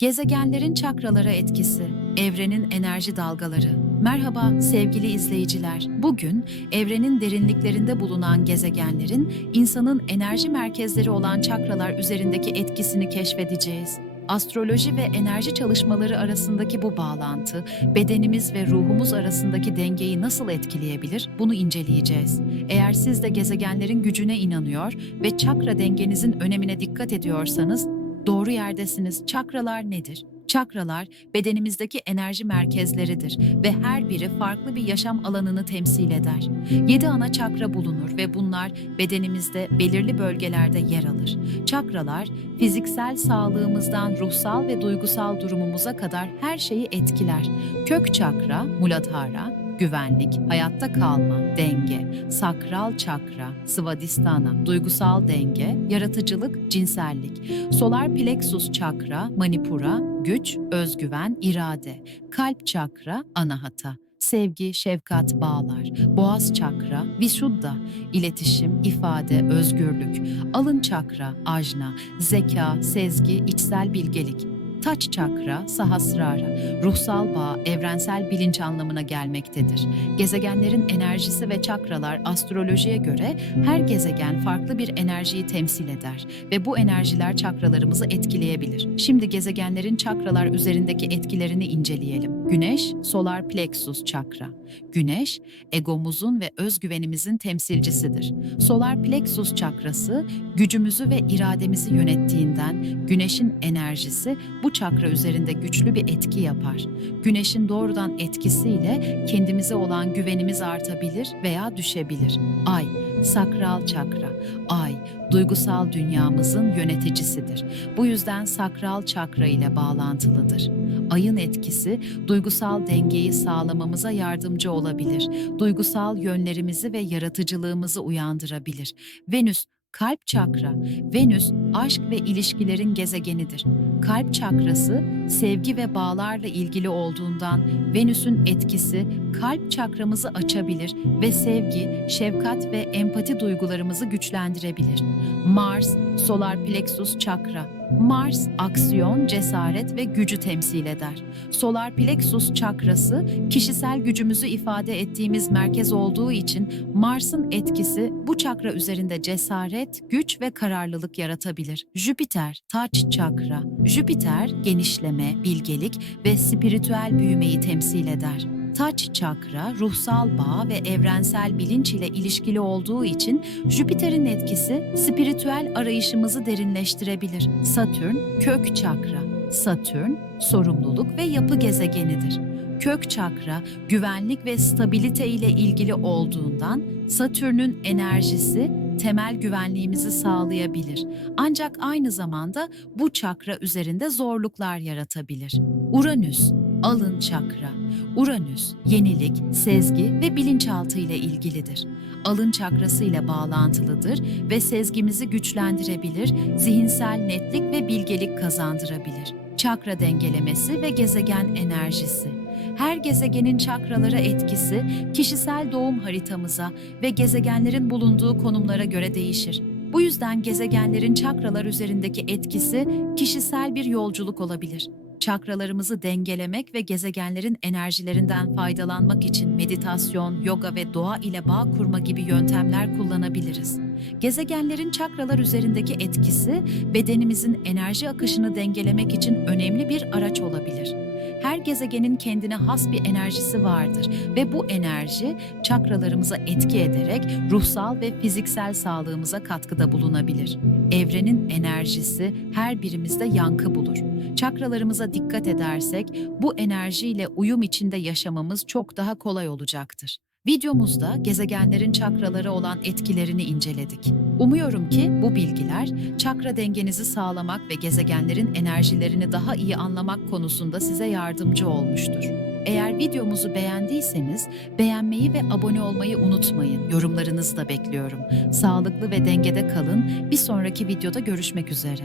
Gezegenlerin çakralara etkisi, evrenin enerji dalgaları. Merhaba sevgili izleyiciler. Bugün evrenin derinliklerinde bulunan gezegenlerin insanın enerji merkezleri olan çakralar üzerindeki etkisini keşfedeceğiz. Astroloji ve enerji çalışmaları arasındaki bu bağlantı, bedenimiz ve ruhumuz arasındaki dengeyi nasıl etkileyebilir? Bunu inceleyeceğiz. Eğer siz de gezegenlerin gücüne inanıyor ve çakra dengenizin önemine dikkat ediyorsanız Doğru yerdesiniz. Çakralar nedir? Çakralar bedenimizdeki enerji merkezleridir ve her biri farklı bir yaşam alanını temsil eder. Yedi ana çakra bulunur ve bunlar bedenimizde belirli bölgelerde yer alır. Çakralar fiziksel sağlığımızdan ruhsal ve duygusal durumumuza kadar her şeyi etkiler. Kök çakra, muladhara, güvenlik, hayatta kalma, denge, sakral çakra, svadhisthana, duygusal denge, yaratıcılık, cinsellik, solar plexus çakra, manipura, güç, özgüven, irade, kalp çakra, anahata, sevgi, şefkat, bağlar, boğaz çakra, visuddha, iletişim, ifade, özgürlük, alın çakra, ajna, zeka, sezgi, içsel bilgelik, Taç çakra, sahasrara, ruhsal bağ, evrensel bilinç anlamına gelmektedir. Gezegenlerin enerjisi ve çakralar astrolojiye göre her gezegen farklı bir enerjiyi temsil eder ve bu enerjiler çakralarımızı etkileyebilir. Şimdi gezegenlerin çakralar üzerindeki etkilerini inceleyelim. Güneş, solar plexus çakra. Güneş, egomuzun ve özgüvenimizin temsilcisidir. Solar plexus çakrası, gücümüzü ve irademizi yönettiğinden güneşin enerjisi bu çakra üzerinde güçlü bir etki yapar. Güneşin doğrudan etkisiyle kendimize olan güvenimiz artabilir veya düşebilir. Ay, sakral çakra. Ay, duygusal dünyamızın yöneticisidir. Bu yüzden sakral çakra ile bağlantılıdır. Ayın etkisi duygusal dengeyi sağlamamıza yardımcı olabilir. Duygusal yönlerimizi ve yaratıcılığımızı uyandırabilir. Venüs Kalp çakra, Venüs aşk ve ilişkilerin gezegenidir. Kalp çakrası sevgi ve bağlarla ilgili olduğundan Venüs'ün etkisi kalp çakramızı açabilir ve sevgi, şefkat ve empati duygularımızı güçlendirebilir. Mars, solar plexus çakra. Mars aksiyon, cesaret ve gücü temsil eder. Solar plexus çakrası kişisel gücümüzü ifade ettiğimiz merkez olduğu için Mars'ın etkisi bu çakra üzerinde cesaret, güç ve kararlılık yaratabilir. Jüpiter, taç çakra. Jüpiter genişleme, bilgelik ve spiritüel büyümeyi temsil eder. Taç çakra, ruhsal bağ ve evrensel bilinç ile ilişkili olduğu için Jüpiter'in etkisi spiritüel arayışımızı derinleştirebilir. Satürn, kök çakra. Satürn, sorumluluk ve yapı gezegenidir. Kök çakra, güvenlik ve stabilite ile ilgili olduğundan Satürn'ün enerjisi temel güvenliğimizi sağlayabilir. Ancak aynı zamanda bu çakra üzerinde zorluklar yaratabilir. Uranüs, alın çakra. Uranüs, yenilik, sezgi ve bilinçaltı ile ilgilidir. Alın çakrası ile bağlantılıdır ve sezgimizi güçlendirebilir, zihinsel netlik ve bilgelik kazandırabilir. Çakra dengelemesi ve gezegen enerjisi. Her gezegenin çakralara etkisi kişisel doğum haritamıza ve gezegenlerin bulunduğu konumlara göre değişir. Bu yüzden gezegenlerin çakralar üzerindeki etkisi kişisel bir yolculuk olabilir. Çakralarımızı dengelemek ve gezegenlerin enerjilerinden faydalanmak için meditasyon, yoga ve doğa ile bağ kurma gibi yöntemler kullanabiliriz. Gezegenlerin çakralar üzerindeki etkisi bedenimizin enerji akışını dengelemek için önemli bir araç olabilir. Gezegenin kendine has bir enerjisi vardır ve bu enerji çakralarımıza etki ederek ruhsal ve fiziksel sağlığımıza katkıda bulunabilir. Evrenin enerjisi her birimizde yankı bulur. Çakralarımıza dikkat edersek bu enerjiyle uyum içinde yaşamamız çok daha kolay olacaktır. Videomuzda gezegenlerin çakraları olan etkilerini inceledik. Umuyorum ki bu bilgiler çakra dengenizi sağlamak ve gezegenlerin enerjilerini daha iyi anlamak konusunda size yardımcı olmuştur. Eğer videomuzu beğendiyseniz beğenmeyi ve abone olmayı unutmayın. Yorumlarınızı da bekliyorum. Sağlıklı ve dengede kalın. Bir sonraki videoda görüşmek üzere.